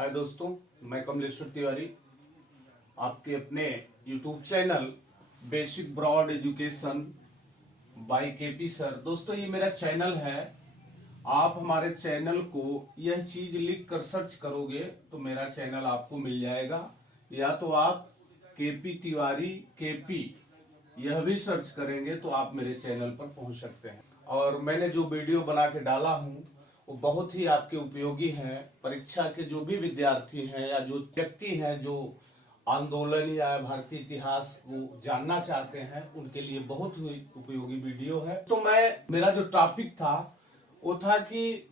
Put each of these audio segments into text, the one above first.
हाय दोस्तों, मैं कमलेश्वर तिवारी आपके अपने YouTube channel basic broad education by KP sir. दोस्तों, ये मेरा चैनल है। आप हमारे चैनल को यह चीज लिख कर सर्च करोगे तो मेरा चैनल आपको मिल जाएगा, या तो आप केपी तिवारी केपी यह भी सर्च करेंगे तो आप मेरे चैनल पर पहुंच सकते हैं। और मैंने जो वीडियो बना के डाला हूं वो बहुत ही आपके उपयोगी हैं। परीक्षा के जो भी विद्यार्थी हैं या जो व्यक्ति हैं जो आंदोलन या भारतीय इतिहास को जानना चाहते हैं, उनके लिए बहुत ही उपयोगी वीडियो है। तो मेरा जो टॉपिक था वो था कि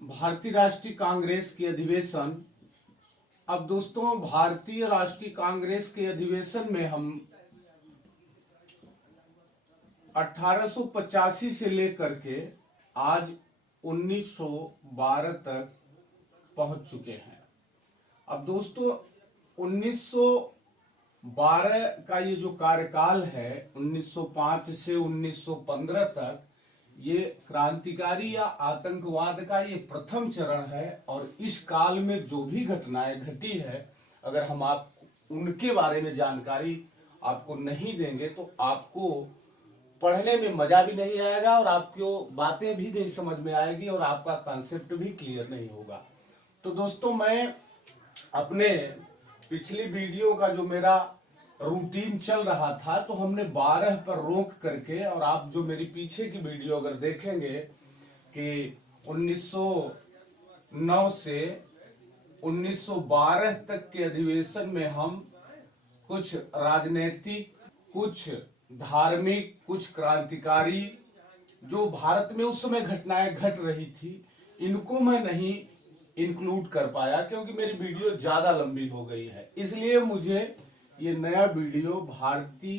भारतीय राष्ट्रीय कांग्रेस के अधिवेशन। अब दोस्तों, भारतीय राष्ट्रीय कांग्रेस के अधिवेशन में हम 1885 से लेकर के आज 1912 तक पहुंच चुके हैं। अब दोस्तों, 1912 का ये जो कार्यकाल है, 1905 से 1915 तक, ये क्रांतिकारी या आतंकवाद का ये प्रथम चरण है। और इस काल में जो भी घटनाएं घटी है, अगर हम आप उनके बारे में जानकारी आपको नहीं देंगे तो आपको पढ़ने में मजा भी नहीं आएगा और आपको बातें भी नहीं समझ में आएगी और आपका कॉन्सेप्ट भी क्लियर नहीं होगा। तो दोस्तों, मैं अपने पिछली वीडियो का जो मेरा रूटीन चल रहा था, तो हमने 12 पर रोक करके, और आप जो मेरी पीछे की वीडियो अगर देखेंगे कि 1909 से 1912 तक के अधिवेशन में हम कुछ राजनीतिक, कुछ धार्मिक, कुछ क्रांतिकारी जो भारत में उस समय घटनाएं घट रही थी, इनको मैं नहीं इंक्लूड कर पाया क्योंकि मेरी वीडियो ज्यादा लंबी हो गई है। इसलिए मुझे ये नया वीडियो भारतीय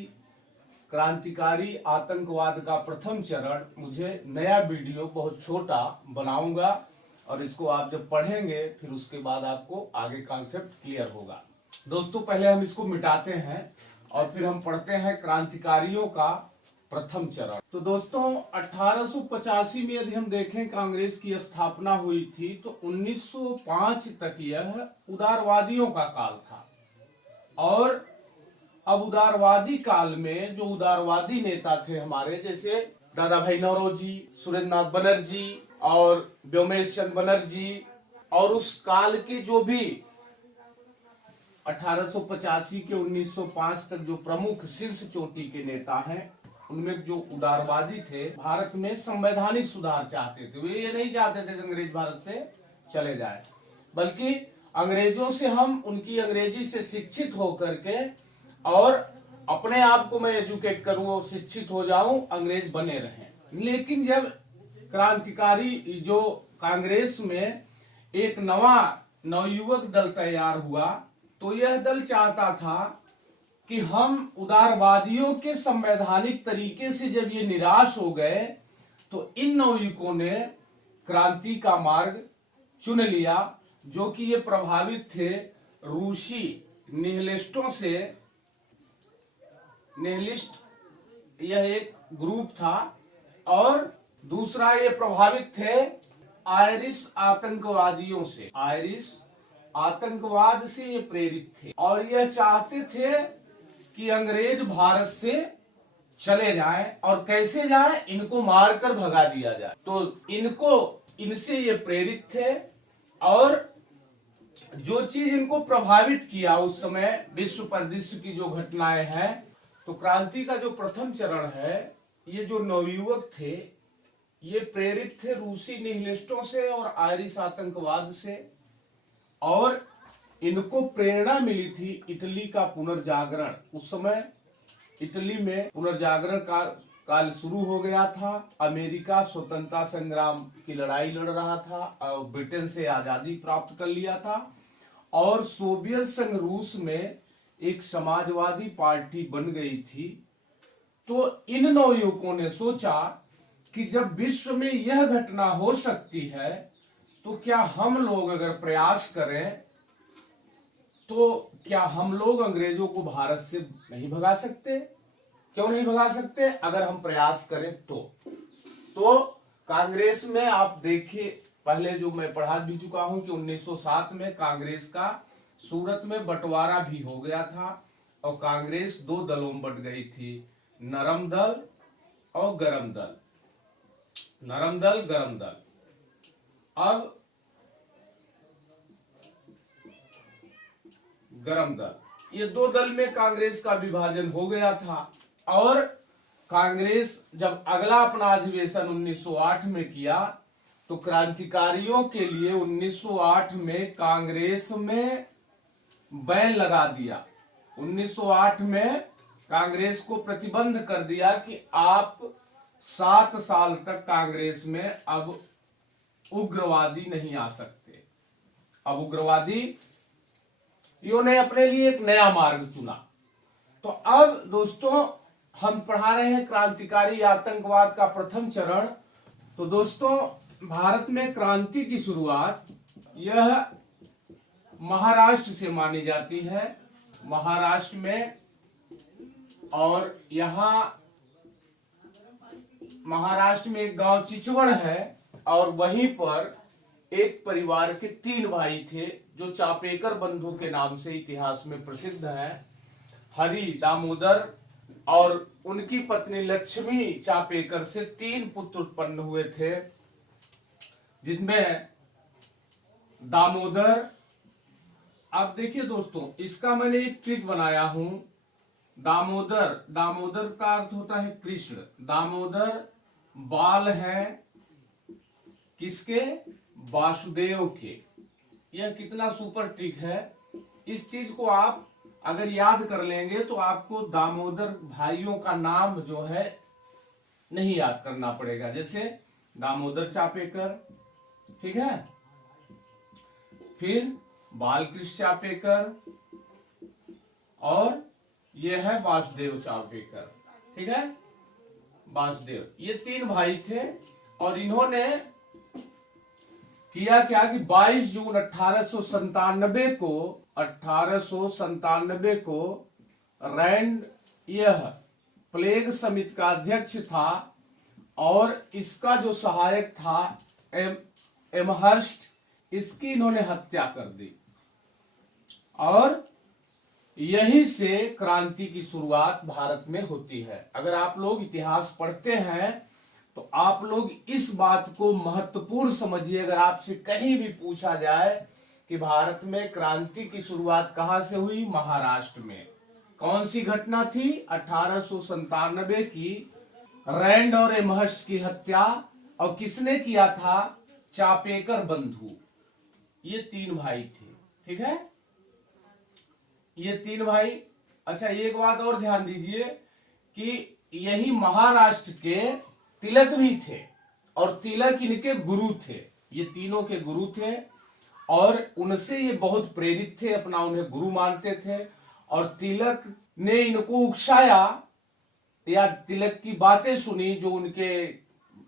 क्रांतिकारी आतंकवाद का प्रथम चरण, मुझे नया वीडियो बहुत छोटा बनाऊंगा और इसको आप जब पढ़ेंगे फिर उसके बाद आपको आगे कॉन्सेप्ट क्लियर होगा। दोस्तों, पहले हम इसको मिटाते हैं और फिर हम पढ़ते हैं क्रांतिकारियों का प्रथम चरण। तो दोस्तों, 1885 में यदि हम देखें कांग्रेस की स्थापना हुई थी, तो 1905 तक यह उदारवादियों का काल था। और अब उदारवादी काल में जो उदारवादी नेता थे हमारे, जैसे दादा भाई नौरोजी, सुरेंद्र नाथ बनर्जी और व्योमेश चंद्र बनर्जी, और उस काल के जो भी 1885 के 1905 तक जो प्रमुख शीर्ष चोटी के नेता हैं, उनमें जो उदारवादी थे, भारत में संवैधानिक सुधार चाहते थे। वे ये नहीं चाहते थे कि अंग्रेज भारत से चले जाए, बल्कि अंग्रेजों से हम उनकी अंग्रेजी से शिक्षित होकर के और अपने आप को मैं एजुकेट करूं और शिक्षित हो जाऊं, अंग्रेज बने रहें। लेकिन जब क्रांतिकारी जो कांग्रेस में एक नवयुवक दल तैयार हुआ, तो यह दल चाहता था कि हम उदारवादियों के संवैधानिक तरीके से जब ये निराश हो गए, तो इन नवयुवकों ने क्रांति का मार्ग चुन लिया, जो कि ये प्रभावित थे रूसी निहिलिस्टों से। निहिलिस्ट यह एक ग्रुप था, और दूसरा ये प्रभावित थे आयरिश आतंकवादियों से। आयरिश आतंकवाद से ये प्रेरित थे और यह चाहते थे कि अंग्रेज भारत से चले जाएं, और कैसे जाएं, इनको मारकर भगा दिया जाए। तो इनसे ये प्रेरित थे। और जो चीज इनको प्रभावित किया उस समय विश्व परिदृश्य की जो घटनाएं हैं, तो क्रांति का जो प्रथम चरण है, ये जो नवयुवक थे ये प्रेरित थे रूसी निहिलिस्टों से और आयरिश आतंकवाद से। और इनको प्रेरणा मिली थी इटली का पुनर्जागरण। उस समय इटली में पुनर्जागरण काल शुरू हो गया था। अमेरिका स्वतंत्रता संग्राम की लड़ाई लड़ रहा था और ब्रिटेन से आजादी प्राप्त कर लिया था, और सोवियत संघ रूस में एक समाजवादी पार्टी बन गई थी। तो इन नवयुवकों ने सोचा कि जब विश्व में यह घटना हो सकती है, तो क्या हम लोग अगर प्रयास करें तो क्या हम लोग अंग्रेजों को भारत से नहीं भगा सकते? क्यों नहीं भगा सकते? अगर हम प्रयास करें तो कांग्रेस में आप देखिए पहले जो मैं पढ़ा भी चुका हूं कि 1907 में कांग्रेस का सूरत में बंटवारा भी हो गया था और कांग्रेस दो दलों में बंट गई थी, नरम दल और गरम दल। नरम दल, गरम दल। अब गरम दल, ये दो दल में कांग्रेस का विभाजन हो गया था और कांग्रेस जब अगला अपना अधिवेशन 1908 में किया तो क्रांतिकारियों के लिए 1908 में कांग्रेस में बैन लगा दिया। 1908 में कांग्रेस को प्रतिबंध कर दिया कि आप 7 साल तक कांग्रेस में अब उग्रवादी नहीं आ सकते। अब उग्रवादी ने अपने लिए एक नया मार्ग चुना। तो अब दोस्तों हम पढ़ा रहे हैं क्रांतिकारी आतंकवाद का प्रथम चरण। तो दोस्तों भारत में क्रांति की शुरुआत यह महाराष्ट्र से मानी जाती है, महाराष्ट्र में। और यहां महाराष्ट्र में एक गांव चिचवड़ है और वहीं पर एक परिवार के 3 भाई थे जो चापेकर बंधु के नाम से इतिहास में प्रसिद्ध है। हरि, दामोदर और उनकी पत्नी लक्ष्मी चापेकर से 3 पुत्र उत्पन्न हुए थे, जिसमें दामोदर, आप देखिए दोस्तों इसका मैंने एक ट्रिक बनाया हूं। दामोदर, दामोदर का अर्थ होता है कृष्ण। दामोदर बाल है किसके? वासुदेव के। यह कितना सुपर ट्रिक है। इस चीज को आप अगर याद कर लेंगे तो आपको दामोदर भाइयों का नाम जो है नहीं याद करना पड़ेगा। जैसे दामोदर चापेकर, ठीक है, फिर बालकृष्ण चापेकर और यह है वासुदेव चापेकर, ठीक है, वासुदेव। ये 3 भाई थे और इन्होंने किया क्या कि 22 जून 1897 को रैंड, यह प्लेग समिति का अध्यक्ष था और इसका जो सहायक था एमहर्स्ट, इसकी इन्होंने हत्या कर दी और यहीं से क्रांति की शुरुआत भारत में होती है। अगर आप लोग इतिहास पढ़ते हैं तो आप लोग इस बात को महत्वपूर्ण समझिए। अगर आपसे कहीं भी पूछा जाए कि भारत में क्रांति की शुरुआत कहां से हुई, महाराष्ट्र में। कौन सी घटना थी? 1897 की रैंड और एमहर्स्ट की हत्या। और किसने किया था? चापेकर बंधु। ये 3 भाई थे, ठीक है, ये 3 भाई। अच्छा एक बात और ध्यान दीजिए कि यही महाराष्ट्र के तिलक भी थे और तिलक इनके गुरु थे। ये तीनों के गुरु थे और उनसे ये बहुत प्रेरित थे, अपना उन्हें गुरु मानते थे। और तिलक ने इनको उकसाया या तिलक की बातें सुनी, जो उनके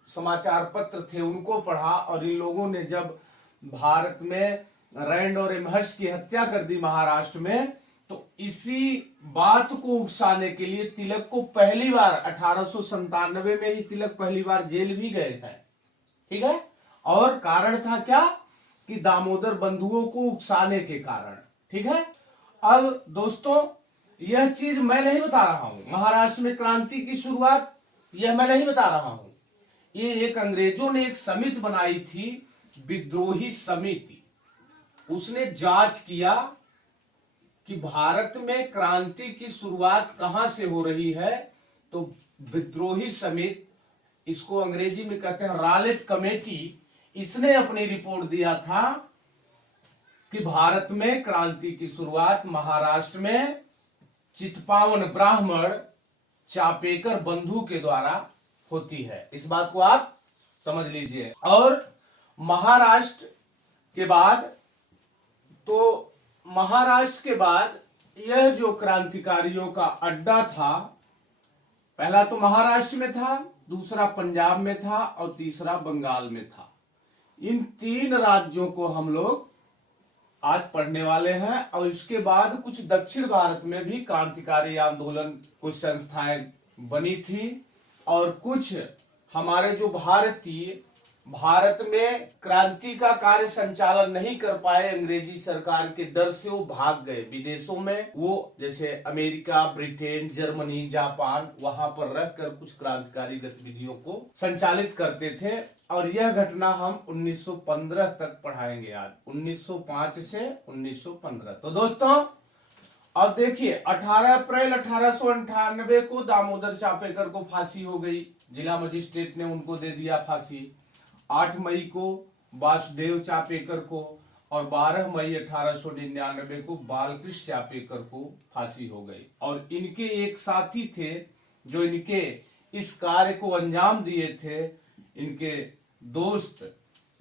समाचार पत्र थे उनको पढ़ा और इन लोगों ने जब भारत में रैंड और एमहर्स्ट की हत्या कर दी महाराष्ट्र में, तो इसी बात को उकसाने के लिए तिलक को पहली बार 1897 में ही तिलक पहली बार जेल भी गए हैं, ठीक है। और कारण था क्या कि दामोदर बंधुओं को उकसाने के कारण, ठीक है। अब दोस्तों यह चीज मैं नहीं बता रहा हूं, महाराष्ट्र में क्रांति की शुरुआत यह मैं नहीं बता रहा हूं। ये एक अंग्रेजों ने एक समिति बनाई थी, विद्रोही समिति। उसने जांच किया कि भारत में क्रांति की शुरुआत कहां से हो रही है। तो विद्रोही समिति, इसको अंग्रेजी में कहते हैं रॉलेट कमेटी, इसने अपनी रिपोर्ट दिया था कि भारत में क्रांति की शुरुआत महाराष्ट्र में चित्पावन ब्राह्मण चापेकर बंधु के द्वारा होती है। इस बात को आप समझ लीजिए। और महाराष्ट्र के बाद, तो महाराष्ट्र के बाद यह जो क्रांतिकारियों का अड्डा था, पहला तो महाराष्ट्र में था, दूसरा पंजाब में था और तीसरा बंगाल में था। इन 3 राज्यों को हम लोग आज पढ़ने वाले हैं। और इसके बाद कुछ दक्षिण भारत में भी क्रांतिकारी आंदोलन, कुछ संस्थाएं बनी थी और कुछ हमारे जो भारतीय भारत में क्रांति का कार्य संचालन नहीं कर पाए अंग्रेजी सरकार के डर से, वो भाग गए विदेशों में। वो जैसे अमेरिका, ब्रिटेन, जर्मनी, जापान, वहां पर रहकर कुछ क्रांतिकारी गतिविधियों को संचालित करते थे। और यह घटना हम 1915 तक पढ़ाएंगे आज, 1905 से 1915। तो दोस्तों अब देखिए 18 अप्रैल 1898 को दामोदर चापेकर को फांसी हो गई, जिला मजिस्ट्रेट ने उनको दे दिया फांसी। 8 मई को वासुदेव चापेकर को और 12 मई 1899 को बालकृष्ण चापेकर को फांसी हो गई। और इनके एक साथी थे जो इनके इस कार्य को अंजाम दिए थे, इनके दोस्त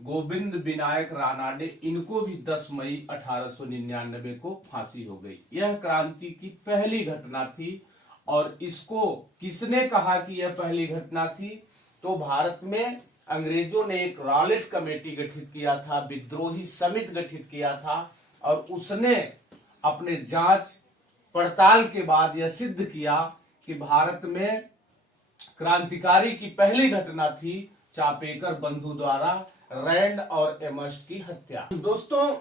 गोविंद विनायक रानाडे, इनको भी 10 मई 1899 को फांसी हो गई। यह क्रांति की पहली घटना थी। और इसको किसने कहा कि यह पहली घटना थी? तो भारत में अंग्रेजों ने एक रॉलेट कमेटी गठित किया था, विद्रोही समिति गठित किया था, और उसने अपने जांच पड़ताल के बाद यह सिद्ध किया कि भारत में क्रांतिकारी की पहली घटना थी चापेकर बंधु द्वारा रैंड और एमर्स्ट की हत्या। दोस्तों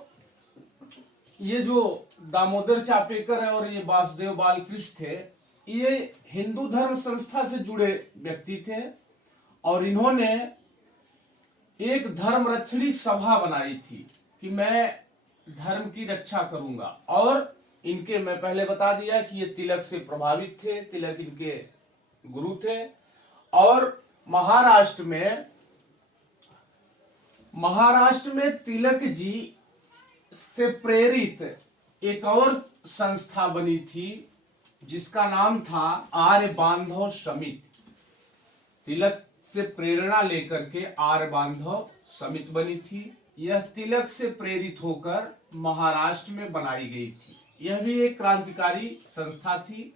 ये जो दामोदर चापेकर है और ये वासुदेव बालकृष्ण थे, ये हिंदू धर्म संस्था से जुड़े व्यक्ति थे। और इन्होंने एक धर्म रक्षणी सभा बनाई थी कि मैं धर्म की रक्षा करूंगा। और इनके, मैं पहले बता दिया कि ये तिलक से प्रभावित थे, तिलक इनके गुरु थे। और महाराष्ट्र में तिलक जी से प्रेरित एक और संस्था बनी थी जिसका नाम था आर्य बांधव समिति। तिलक से प्रेरणा लेकर के आर्य बांधव समिति बनी थी। यह तिलक से प्रेरित होकर महाराष्ट्र में बनाई गई थी। यह भी एक क्रांतिकारी संस्था थी।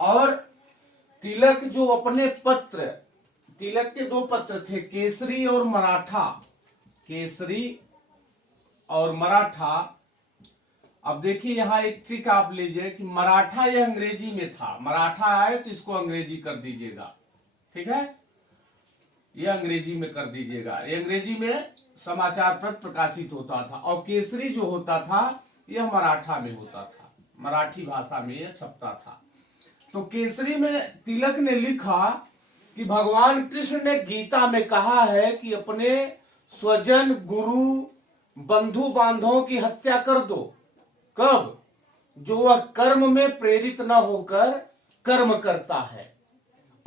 और तिलक जो अपने पत्र, तिलक के 2 पत्र थे, केसरी और मराठा, केसरी और मराठा। अब देखिए यहां एक ट्रिक आप लीजिए कि मराठा यह अंग्रेजी में था, मराठा आए तो इसको अंग्रेजी कर दीजिएगा, ठीक है, यह अंग्रेजी में कर दीजिएगा। ये अंग्रेजी में समाचार पत्र प्रकाशित होता था। और केसरी जो होता था यह मराठा में होता था, मराठी भाषा में यह छपता था। तो केसरी में तिलक ने लिखा कि भगवान कृष्ण ने गीता में कहा है कि अपने स्वजन, गुरु, बंधु बांधवों की हत्या कर दो। कब? जो वह कर्म में प्रेरित न होकर कर्म करता है।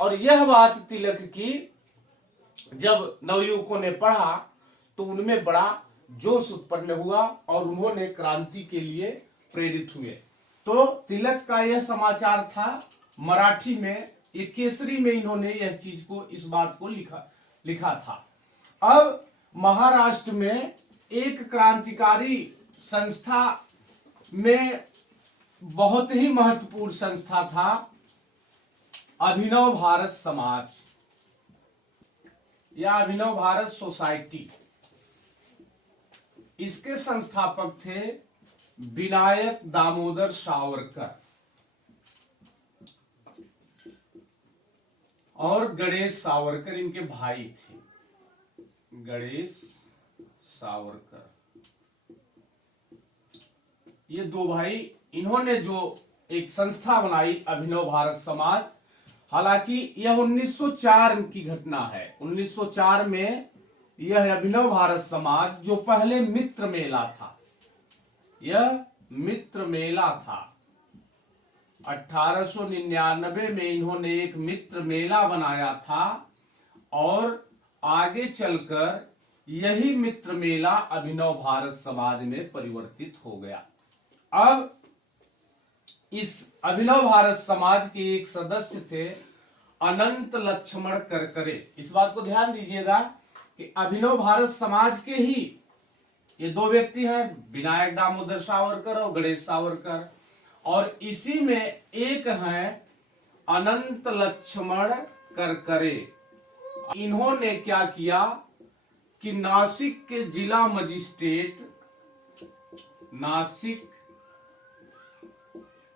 और यह बात तिलक की जब नवयुवकों ने पढ़ा तो उनमें बड़ा जोश उत्पन्न हुआ और उन्होंने क्रांति के लिए प्रेरित हुए। तो तिलक का यह समाचार था मराठी में, ये केसरी में इन्होंने यह चीज को, इस बात को लिखा था। अब महाराष्ट्र में एक क्रांतिकारी संस्था में बहुत ही महत्वपूर्ण संस्था था अभिनव भारत समाज या अभिनव भारत सोसाइटी। इसके संस्थापक थे विनायक दामोदर सावरकर और गणेश सावरकर, इनके भाई थे गणेश सावरकर। ये 2 भाई, इन्होंने जो एक संस्था बनाई अभिनव भारत समाज। हालांकि यह 1904 की घटना है। 1904 में यह अभिनव भारत समाज जो पहले मित्र मेला था, यह मित्र मेला था। 1899 में इन्होंने एक मित्र मेला बनाया था और आगे चलकर यही मित्र मेला अभिनव भारत समाज में परिवर्तित हो गया। अब इस अभिनव भारत समाज के एक सदस्य थे अनंत लक्ष्मण करकरे। इस बात को ध्यान दीजिएगा कि अभिनव भारत समाज के ही ये 2 व्यक्ति हैं, विनायक दामोदर सावरकर और गणेश सावरकर। और इसी में एक हैं अनंत लक्ष्मण करकरे। इन्होंने क्या किया कि नासिक के जिला मजिस्ट्रेट, नासिक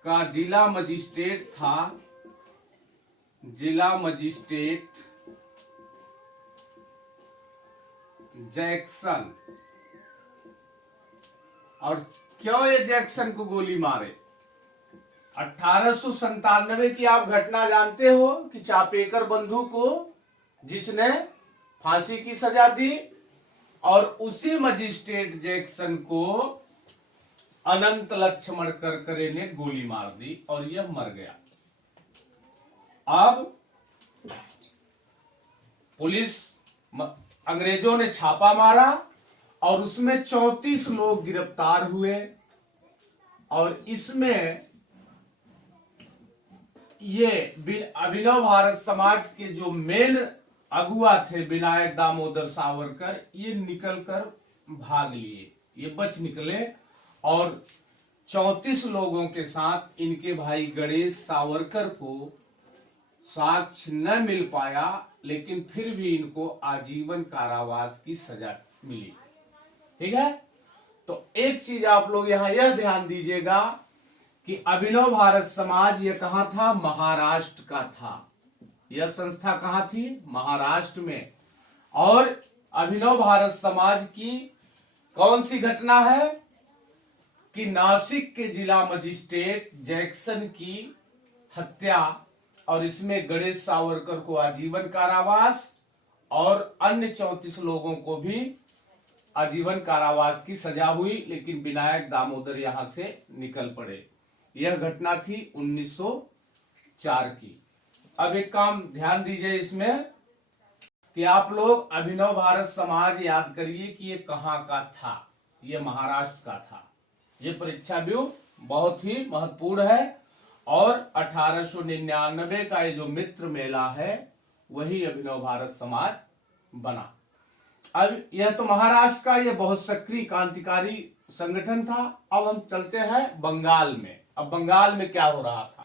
का जिला मजिस्ट्रेट था, जिला मजिस्ट्रेट जैक्सन। और क्यों ये जैक्सन को गोली मारे? 1897 की आप घटना जानते हो कि चापेकर बंधु को जिसने फांसी की सजा दी और उसी मजिस्ट्रेट जैक्सन को अनंत लक्ष्मण करकरे ने गोली मार दी और यह मर गया। अब पुलिस, अंग्रेजों ने छापा मारा और उसमें 34 लोग गिरफ्तार हुए और इसमें ये अभिनव भारत समाज के जो मेन अगुआ थे विनायक दामोदर सावरकर, ये निकलकर भाग लिए, ये बच निकले और 34 लोगों के साथ इनके भाई गणेश सावरकर को साक्ष्य न मिल पाया, लेकिन फिर भी इनको आजीवन कारावास की सजा मिली। ठीक है, तो एक चीज आप लोग यहां यह ध्यान दीजिएगा कि अभिनव भारत समाज यह कहां था? महाराष्ट्र का था। यह संस्था कहां थी? महाराष्ट्र में। और अभिनव भारत समाज की कौन सी घटना है कि नासिक के जिला मजिस्ट्रेट जैक्सन की हत्या और इसमें गणेश सावरकर को आजीवन कारावास और अन्य 34 लोगों को भी आजीवन कारावास की सजा हुई, लेकिन विनायक दामोदर यहां से निकल पड़े। यह घटना थी 1904 की। अब एक काम ध्यान दीजिए इसमें कि आप लोग अभिनव भारत समाज याद करिए कि ये कहां का था? ये महाराष्ट्र का था। ये परीक्षा भी बहुत ही महत्वपूर्ण है और 1899 का ये जो मित्र मेला है वही अभिनव भारत समाज बना। अब यह तो महाराष्ट्र का ये बहुत सक्रिय क्रांतिकारी संगठन था। अब हम चलते हैं बंगाल में। अब बंगाल में क्या हो रहा था?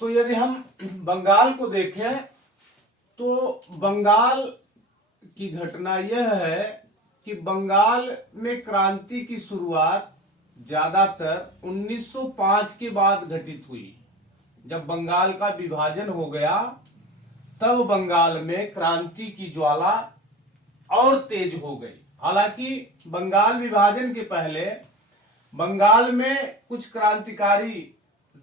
तो यदि हम बंगाल को देखें तो बंगाल की घटना यह है कि बंगाल में क्रांति की शुरुआत ज्यादातर 1905 के बाद घटित हुई। जब बंगाल का विभाजन हो गया तब बंगाल में क्रांति की ज्वाला और तेज हो गई। हालांकि बंगाल विभाजन के पहले बंगाल में कुछ क्रांतिकारी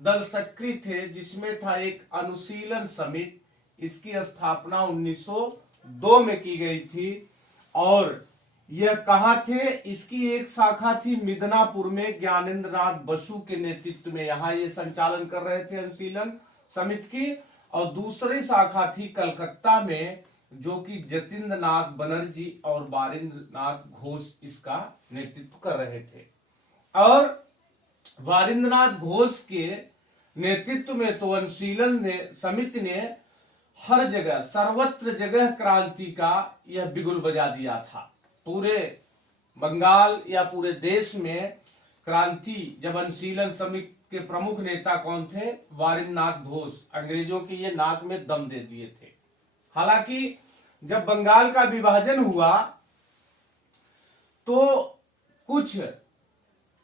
दल सक्रिय थे, जिसमें था एक अनुशीलन समिति। इसकी स्थापना 1902 में की गई थी और यह कहां थे? इसकी एक शाखा थी मिदनापुर में, ज्ञानेंद्र नाथ बसु के नेतृत्व में यहाँ ये संचालन कर रहे थे अनुशीलन समिति की। और दूसरी शाखा थी कलकत्ता में, जो कि जतीन्द्र नाथ बनर्जी और वारिंद्र नाथ घोष इसका नेतृत्व कर रहे थे। और वारिंद्र नाथ घोष के नेतृत्व में तो अनुशीलन समिति ने हर जगह, सर्वत्र जगह क्रांति का यह बिगुल बजा दिया था। पूरे बंगाल या पूरे देश में क्रांति, जब अनुशीलन समिति के प्रमुख नेता कौन थे? वारिंद्र नाथ घोष। अंग्रेजों के ये नाक में दम दे दिए थे। हालांकि जब बंगाल का विभाजन हुआ तो कुछ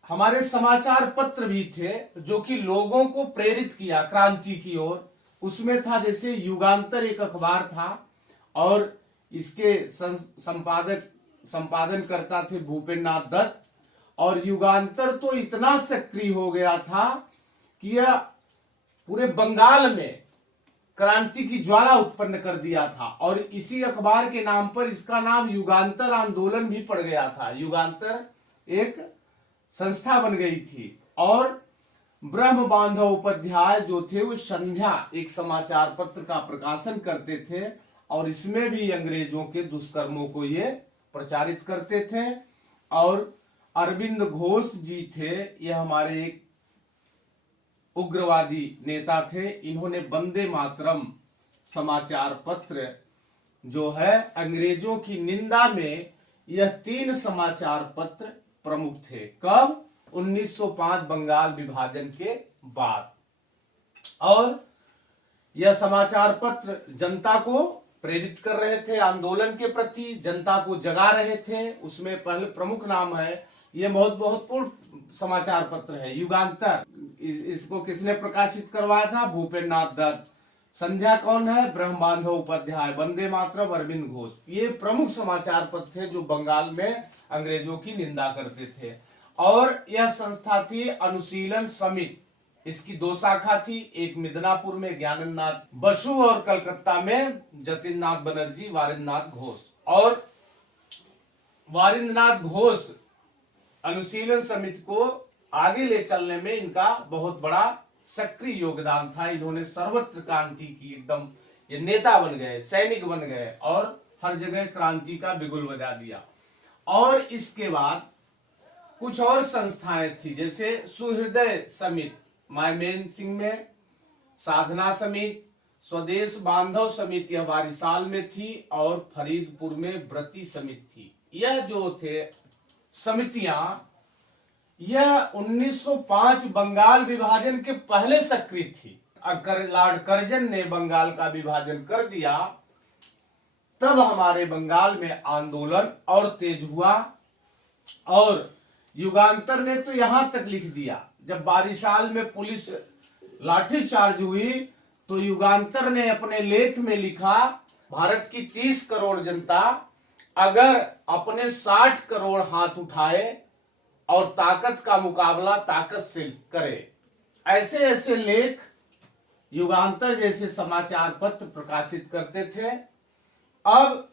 हमारे समाचार पत्र भी थे जो कि लोगों को प्रेरित किया क्रांति की ओर। उसमें था जैसे युगांतर एक अखबार था और इसके संपादन करता थे भूपेन्द्र नाथ दत्त। और युगांतर तो इतना सक्रिय हो गया था कि यह पूरे बंगाल में क्रांति की ज्वाला उत्पन्न कर दिया था। और इसी अखबार के नाम पर इसका नाम युगांतर आंदोलन भी पड़ गया था। युगांतर एक संस्था बन गई थी और ब्रह्म बांधव उपाध्याय जो थे वो संध्या एक समाचार पत्र का प्रकाशन करते थे और इसमें भी अंग्रेजों के दुष्कर्मों को ये प्रचारित करते थे। और अरविंद घोष जी थे, ये हमारे एक उग्रवादी नेता थे। इन्होंने वंदे मातरम समाचार पत्र जो है अंग्रेजों की निंदा में, यह 3 समाचार पत्र प्रमुख थे। कब? 1905 बंगाल विभाजन के बाद। और यह समाचार पत्र जनता को प्रेरित कर रहे थे आंदोलन के प्रति, जनता को जगा रहे थे। उसमें पहले प्रमुख नाम है, यह बहुत महत्वपूर्ण समाचार पत्र है युगांतर। इसको किसने प्रकाशित करवाया था? भूपेन्द्र नाथ दत्त। संध्या कौन है? ब्रह्मबांधव उपाध्याय, वंदे मातरम अरविंद घोष। ये प्रमुख समाचार पत्र थे जो बंगाल में अंग्रेजों की निंदा करते थे। और यह संस्था थी अनुशीलन समिति। इसकी दो शाखा थी, एक मिदनापुर में ज्ञानंद नाथ बसु और कलकत्ता में जतिन नाथ बनर्जी, वारिंद्रनाथ घोष। और वारिंद्रनाथ घोष अनुशीलन समिति को आगे ले चलने में इनका बहुत बड़ा सक्रिय योगदान था। इन्होंने सर्वत्र क्रांति की, एकदम ये नेता बन गए, सैनिक बन गए और हर जगह क्रांति का बिगुल बजा दिया। और इसके बाद कुछ और संस्थाएं थी, जैसे सुहृदय समिति मायमेन सिंह में, साधना समिति, स्वदेश बांधव समिति यह वारिसाल में थी, और फरीदपुर में व्रती समिति थी। यह जो थे समितियां, यह 1905 बंगाल विभाजन के पहले सक्रिय थी। अगर लॉर्ड कर्जन ने बंगाल का विभाजन कर दिया, तब हमारे बंगाल में आंदोलन और तेज हुआ। और युगांतर ने तो यहां तक लिख दिया, जब बारिशाल में पुलिस लाठीचार्ज हुई तो युगांतर ने अपने लेख में लिखा, भारत की 30 करोड़ जनता अगर अपने 60 करोड़ हाथ उठाए और ताकत का मुकाबला ताकत से करे। ऐसे ऐसे लेख युगांतर जैसे समाचार पत्र प्रकाशित करते थे। अब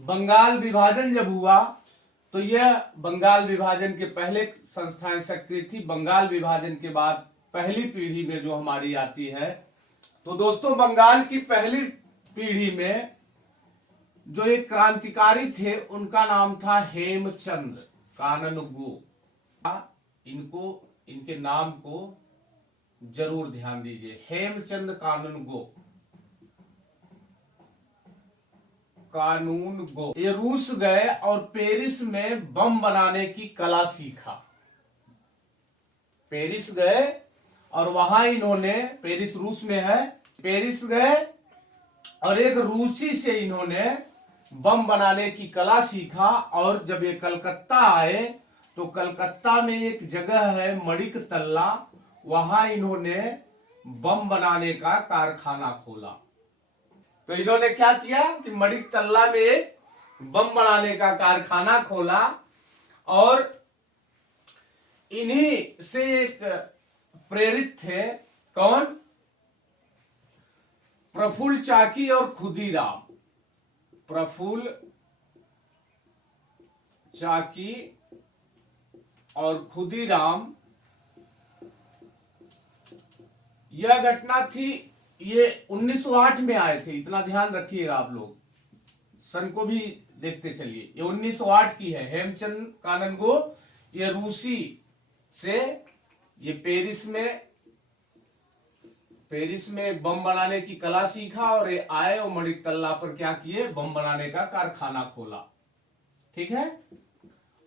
बंगाल विभाजन जब हुआ तो यह बंगाल विभाजन के पहले संस्थाएं सक्रिय थी। बंगाल विभाजन के बाद पहली पीढ़ी में जो हमारी आती है, तो दोस्तों बंगाल की पहली पीढ़ी में जो एक क्रांतिकारी थे उनका नाम था हेमचंद्र काननगो। इनके नाम को जरूर ध्यान दीजिए, हेमचंद्र कानूनगो। ये रूस गए और पेरिस में बम बनाने की कला सीखा। पेरिस गए और वहां इन्होंने, पेरिस रूस में है, पेरिस गए और एक रूसी से इन्होंने बम बनाने की कला सीखा। और जब ये कलकत्ता आए तो कलकत्ता में एक जगह है मणिक तल्ला, वहां इन्होंने बम बनाने का कारखाना खोला। तो इन्होंने क्या किया कि मणिक तल्ला में एक बम बनाने का कारखाना खोला। और इन्हीं से एक प्रेरित थे, कौन? प्रफुल्ल चाकी और खुदीराम। प्रफुल्ल चाकी और खुदीराम, यह घटना थी, ये 1908 में आए थे। इतना ध्यान रखिएगा आप लोग, सन को भी देखते चलिए। ये 1908 की है। हेमचंद काननगो ये रूसी से ये पेरिस में बम बनाने की कला सीखा और ये आए और मणिक तल्ला पर क्या किए? बम बनाने का कारखाना खोला। ठीक है।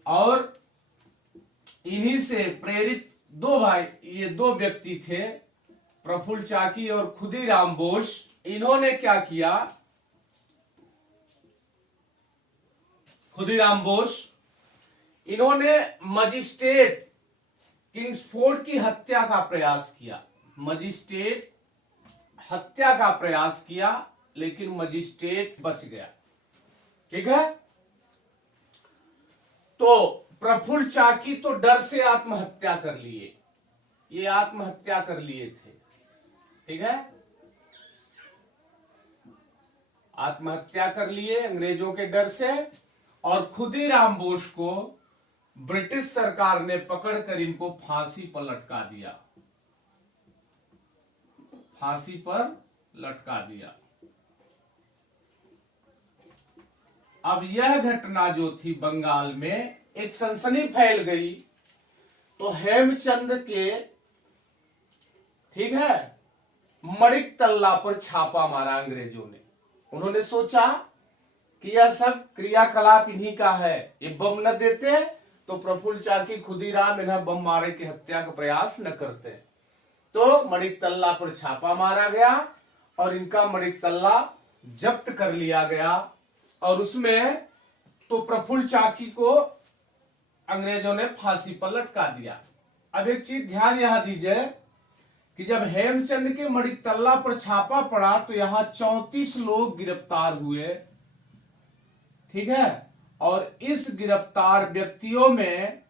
और इन्हीं से प्रेरित दो भाई, ये दो व्यक्ति थे, प्रफुल्ल चाकी और खुदीराम बोस। इन्होंने क्या किया? खुदीराम बोस इन्होंने मजिस्ट्रेट किंग्सफोर्ड की हत्या का प्रयास किया। मजिस्ट्रेट हत्या का प्रयास किया, लेकिन मजिस्ट्रेट बच गया। ठीक है। तो प्रफुल्ल चाकी तो डर से आत्महत्या कर लिए, ये आत्महत्या कर लिए थे। ठीक है, आत्महत्या कर लिए अंग्रेजों के डर से। और खुदीराम बोस को ब्रिटिश सरकार ने पकड़कर इनको फांसी पर लटका दिया। फांसी पर लटका दिया। अब यह घटना जो थी बंगाल में, एक सनसनी फैल गई। तो हेमचंद के, ठीक है, मणिक तल्ला पर छापा मारा अंग्रेजों ने। उन्होंने सोचा कि यह सब क्रियाकलाप इन्हीं का है, ये बम न देते तो प्रफुल्ल चाकी खुदीराम इन्हें बम मारे की हत्या का प्रयास न करते। तो मणिक तल्ला पर छापा मारा गया और इनका मणिक तल्ला जब्त कर लिया गया। और उसमें तो प्रफुल्ल चाकी को अंग्रेजों ने फांसी पर लटका दिया। अब एक चीज ध्यान यहां दीजिए कि जब हेमचंद के मणितल्ला पर छापा पड़ा तो यहां 34 लोग गिरफ्तार हुए, ठीक है। और इस गिरफ्तार व्यक्तियों में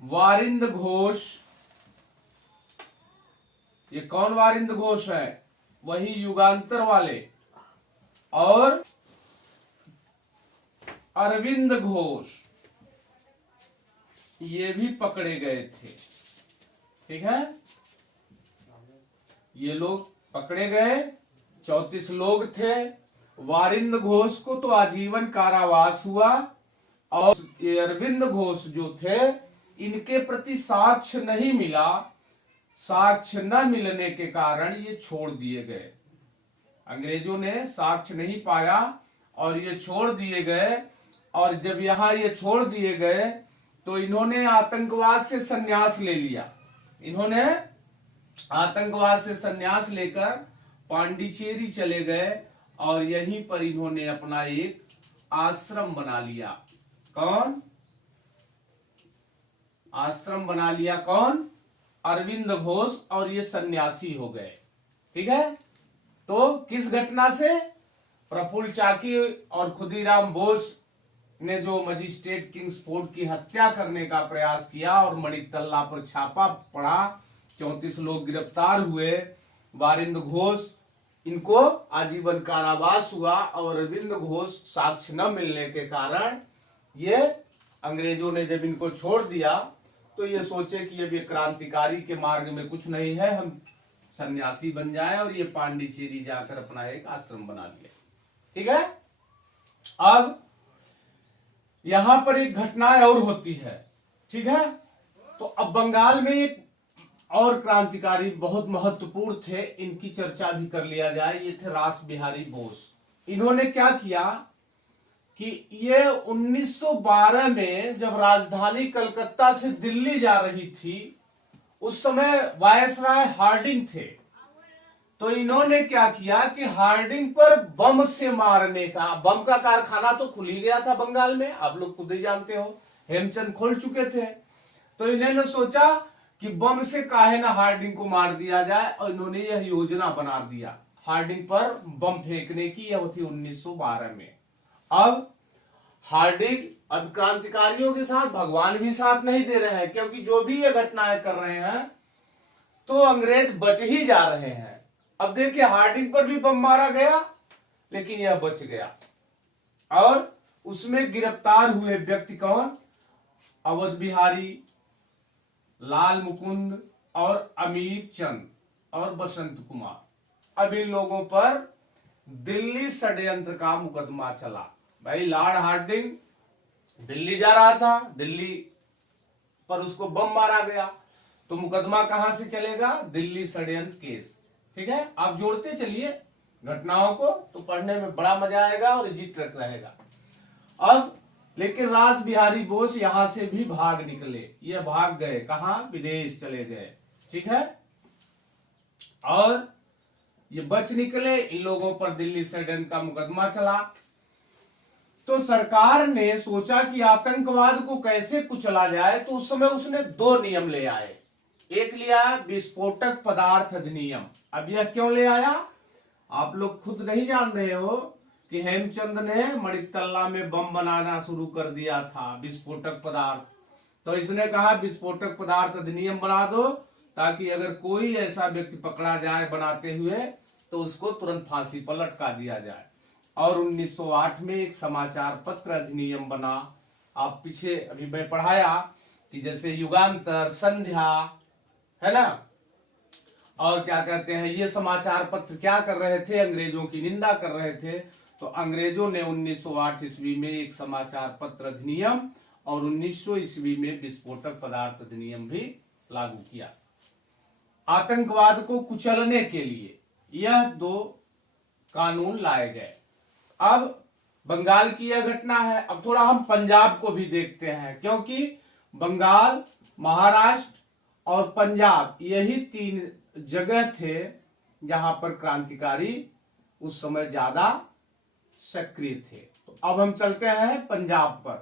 वारिंद घोष, ये कौन वारिंद घोष है? वही युगांतर वाले, और अरविंद घोष, ये भी पकड़े गए थे, ठीक है। ये लोग पकड़े गए, 34 लोग थे। वारिंद घोष को तो आजीवन कारावास हुआ, और ये अरविंद घोष जो थे, इनके प्रति साक्ष्य नहीं मिला। साक्ष्य न मिलने के कारण ये छोड़ दिए गए। अंग्रेजों ने साक्ष्य नहीं पाया और ये छोड़ दिए गए। और जब यहां ये छोड़ दिए गए तो इन्होंने आतंकवाद से संन्यास ले लिया। इन्होंने आतंकवाद से संन्यास लेकर पांडिचेरी चले गए और यहीं पर इन्होंने अपना एक आश्रम बना लिया। कौन? आश्रम बना लिया कौन? अरविंद घोष, और ये सन्यासी हो गए, ठीक है। तो किस घटना से? प्रफुल्ल चाकी और खुदीराम बोस ने जो मजिस्ट्रेट किंग्सफोर्ड की हत्या करने का प्रयास किया और मणितल्ला पर छापा पड़ा, 34 लोग गिरफ्तार हुए। वारिंद घोष, इनको आजीवन कारावास हुआ, और अरविंद घोष साक्ष्य न मिलने के कारण ये अंग्रेजों ने जब इनको छोड़ दिया तो ये सोचे कि अब ये क्रांतिकारी के मार्ग में कुछ नहीं है, हम सन्यासी बन जाए, और ये पांडिचेरी जाकर अपना एक आश्रम बना लिया, ठीक है। अब यहां पर एक घटना और होती है, ठीक है। तो अब बंगाल में एक और क्रांतिकारी बहुत महत्वपूर्ण थे, इनकी चर्चा भी कर लिया जाए। ये थे रास बिहारी बोस। इन्होंने क्या किया कि ये 1912 में जब राजधानी कलकत्ता से दिल्ली जा रही थी, उस समय वायसराय हार्डिंग थे। तो इन्होंने क्या किया कि हार्डिंग पर बम से मारने का, बम का कारखाना तो खुल ही गया था बंगाल में, आप लोग खुद ही जानते हो, हेमचंद खोल चुके थे। तो इन्होंने सोचा कि बम से काहे ना हार्डिंग को मार दिया जाए, और इन्होंने यह योजना बना दिया हार्डिंग पर बम फेंकने की। यह थी 1912 में। अब हार्डिंग, अब क्रांतिकारियों के साथ भगवान भी साथ नहीं दे रहे हैं, क्योंकि जो भी ये घटनाएं कर रहे हैं तो अंग्रेज बच ही जा रहे हैं। अब देखिए, हार्डिंग पर भी बम मारा गया लेकिन यह बच गया। और उसमें गिरफ्तार हुए व्यक्ति कौन? अवध बिहारी, लाल मुकुंद और अमीर चंद और बसंत कुमार। अब इन लोगों पर दिल्ली षड्यंत्र का मुकदमा चला। भाई, लॉर्ड हार्डिंग दिल्ली जा रहा था, दिल्ली पर उसको बम मारा गया, तो मुकदमा कहां से चलेगा? दिल्ली षड्यंत्र केस, ठीक है। आप जोड़ते चलिए घटनाओं को तो पढ़ने में बड़ा मजा आएगा और इजी ट्रैक रहेगा। अब लेकिन रास बिहारी बोस यहां से भी भाग निकले। ये भाग गए कहां? विदेश चले गए, ठीक है। और ये बच निकले, इन लोगों पर दिल्ली षड्यंत्र का मुकदमा चला। तो सरकार ने सोचा कि आतंकवाद को कैसे कुचला जाए, तो उस समय उसने 2 नियम ले आए। एक लिया विस्फोटक पदार्थ अधिनियम। अब यह क्यों ले आया? आप लोग खुद नहीं जान रहे हो कि हेमचंद ने मणितल्ला में बम बनाना शुरू कर दिया था, विस्फोटक पदार्थ। तो इसने कहा विस्फोटक पदार्थ अधिनियम बना दो, ताकि अगर कोई ऐसा व्यक्ति पकड़ा जाए बनाते हुए तो उसको तुरंत फांसी पर लटका दिया जाए। और 1908 में एक समाचार पत्र अधिनियम बना। आप पीछे अभी मैं पढ़ाया कि जैसे युगांतर, संध्या, है ना, और क्या कहते हैं, ये समाचार पत्र क्या कर रहे थे? अंग्रेजों की निंदा कर रहे थे। तो अंग्रेजों ने 1908 ईस्वी में एक समाचार पत्र अधिनियम और 1900 ईस्वी में विस्फोटक पदार्थ अधिनियम भी लागू किया। आतंकवाद को कुचलने के लिए यह 2 कानून लाए गए। अब बंगाल की यह घटना है। अब थोड़ा हम पंजाब को भी देखते हैं, क्योंकि बंगाल, महाराष्ट्र और पंजाब, यही 3 जगह थे जहां पर क्रांतिकारी उस समय ज्यादा सक्रिय थे। तो अब हम चलते हैं पंजाब पर।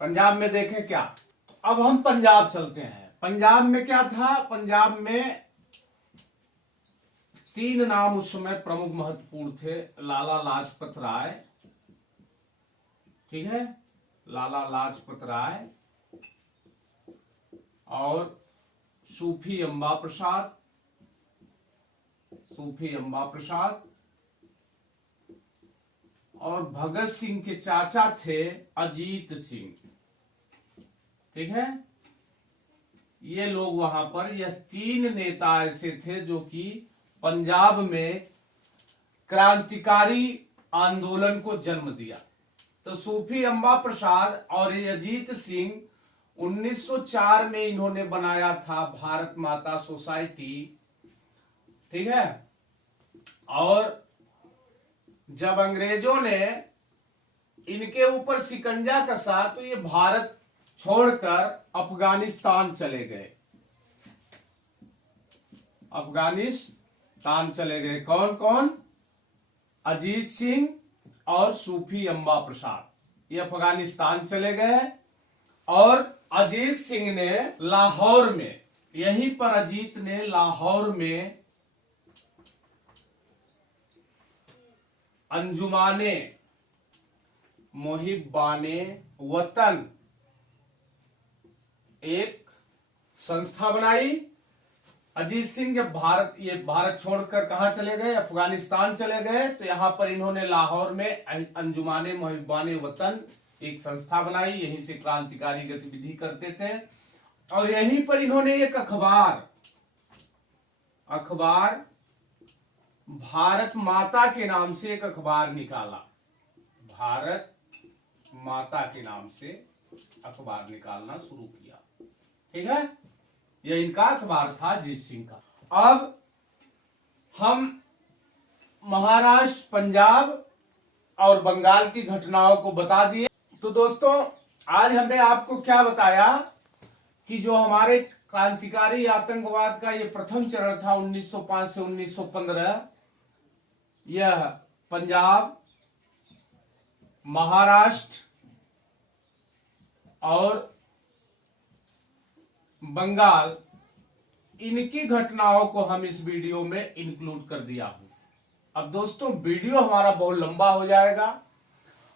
पंजाब में देखें क्या, तो अब हम पंजाब चलते हैं। पंजाब में क्या था, पंजाब में 3 नाम उस समय प्रमुख महत्वपूर्ण थे। लाला लाजपत राय, ठीक है, लाला लाजपत राय और सूफी अम्बा प्रसाद, सूफी अम्बा प्रसाद, और भगत सिंह के चाचा थे अजीत सिंह, ठीक है। ये लोग वहां पर, यह 3 नेता ऐसे थे जो कि पंजाब में क्रांतिकारी आंदोलन को जन्म दिया। तो सूफी अम्बा प्रसाद और ये अजीत सिंह 1904 में इन्होंने बनाया था भारत माता सोसाइटी, ठीक है। और जब अंग्रेजों ने इनके ऊपर शिकंजा कसा तो ये भारत छोड़कर अफगानिस्तान चले गए, अफगानिस्तान चले गए। कौन कौन? अजीत सिंह और सूफी अम्बा प्रसाद, ये अफगानिस्तान चले गए। और अजीत सिंह ने लाहौर में, यहीं पर अजीत ने लाहौर में अंजुमाने मुहिब्बाने वतन एक संस्था बनाई। अजीत सिंह जब भारत छोड़कर कहां चले गए, अफगानिस्तान चले गए, तो यहां पर इन्होंने लाहौर में अंजुमाने मुहिब्बाने वतन एक संस्था बनाई, यहीं से क्रांतिकारी गतिविधि करते थे। और यहीं पर इन्होंने एक अखबार भारत माता के नाम से एक अखबार निकाला, भारत माता के नाम से अखबार निकालना शुरू किया, ठीक है। यह इनका अखबार था अजीत सिंह का। अब हम महाराष्ट्र, पंजाब और बंगाल की घटनाओं को बता दिए। तो दोस्तों, आज हमने आपको क्या बताया कि जो हमारे क्रांतिकारी आतंकवाद का ये प्रथम चरण था 1905 से 1915, यह पंजाब, महाराष्ट्र और बंगाल, इनकी घटनाओं को हम इस वीडियो में इंक्लूड कर दिया हूं। अब दोस्तों, वीडियो हमारा बहुत लंबा हो जाएगा।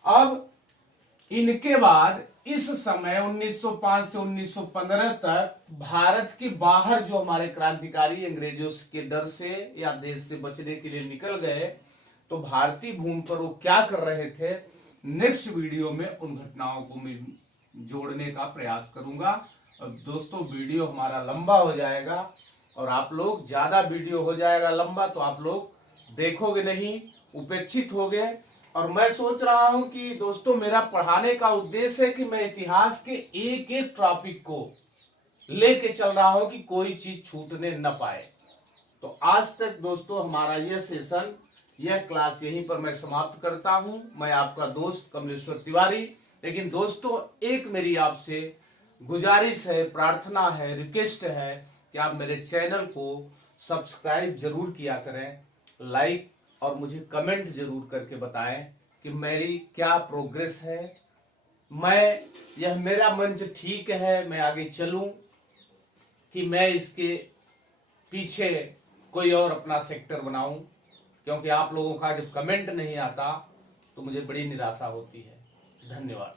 अब इनके बाद इस समय 1905 से 1915 तक भारत के बाहर जो हमारे क्रांतिकारी अंग्रेजों के डर से या देश से बचने के लिए निकल गए, तो भारतीय भूमि पर वो क्या कर रहे थे, नेक्स्ट वीडियो में उन घटनाओं को मैं जोड़ने का प्रयास करूंगा। अब दोस्तों, वीडियो हमारा लंबा हो जाएगा और आप लोग, ज्यादा वीडियो हो जाएगा लंबा तो आप लोग देखोगे नहीं, उपेक्षित होगे। और मैं सोच रहा हूं कि दोस्तों, मेरा पढ़ाने का उद्देश्य है कि मैं इतिहास के एक एक टॉपिक को लेके चल रहा हूं कि कोई चीज छूटने न पाए। तो आज तक दोस्तों हमारा यह सेशन, यह क्लास यहीं पर मैं समाप्त करता हूं। मैं आपका दोस्त कमलेश्वर तिवारी। लेकिन दोस्तों, एक मेरी आपसे गुजारिश है, प्रार्थना है, रिक्वेस्ट है कि आप मेरे चैनल को सब्सक्राइब जरूर किया करें, लाइक और मुझे कमेंट जरूर करके बताएं कि मेरी क्या प्रोग्रेस है, यह मेरा मंच ठीक है, मैं आगे चलूं कि मैं इसके पीछे कोई और अपना सेक्टर बनाऊं। क्योंकि आप लोगों का जब कमेंट नहीं आता तो मुझे बड़ी निराशा होती है। धन्यवाद।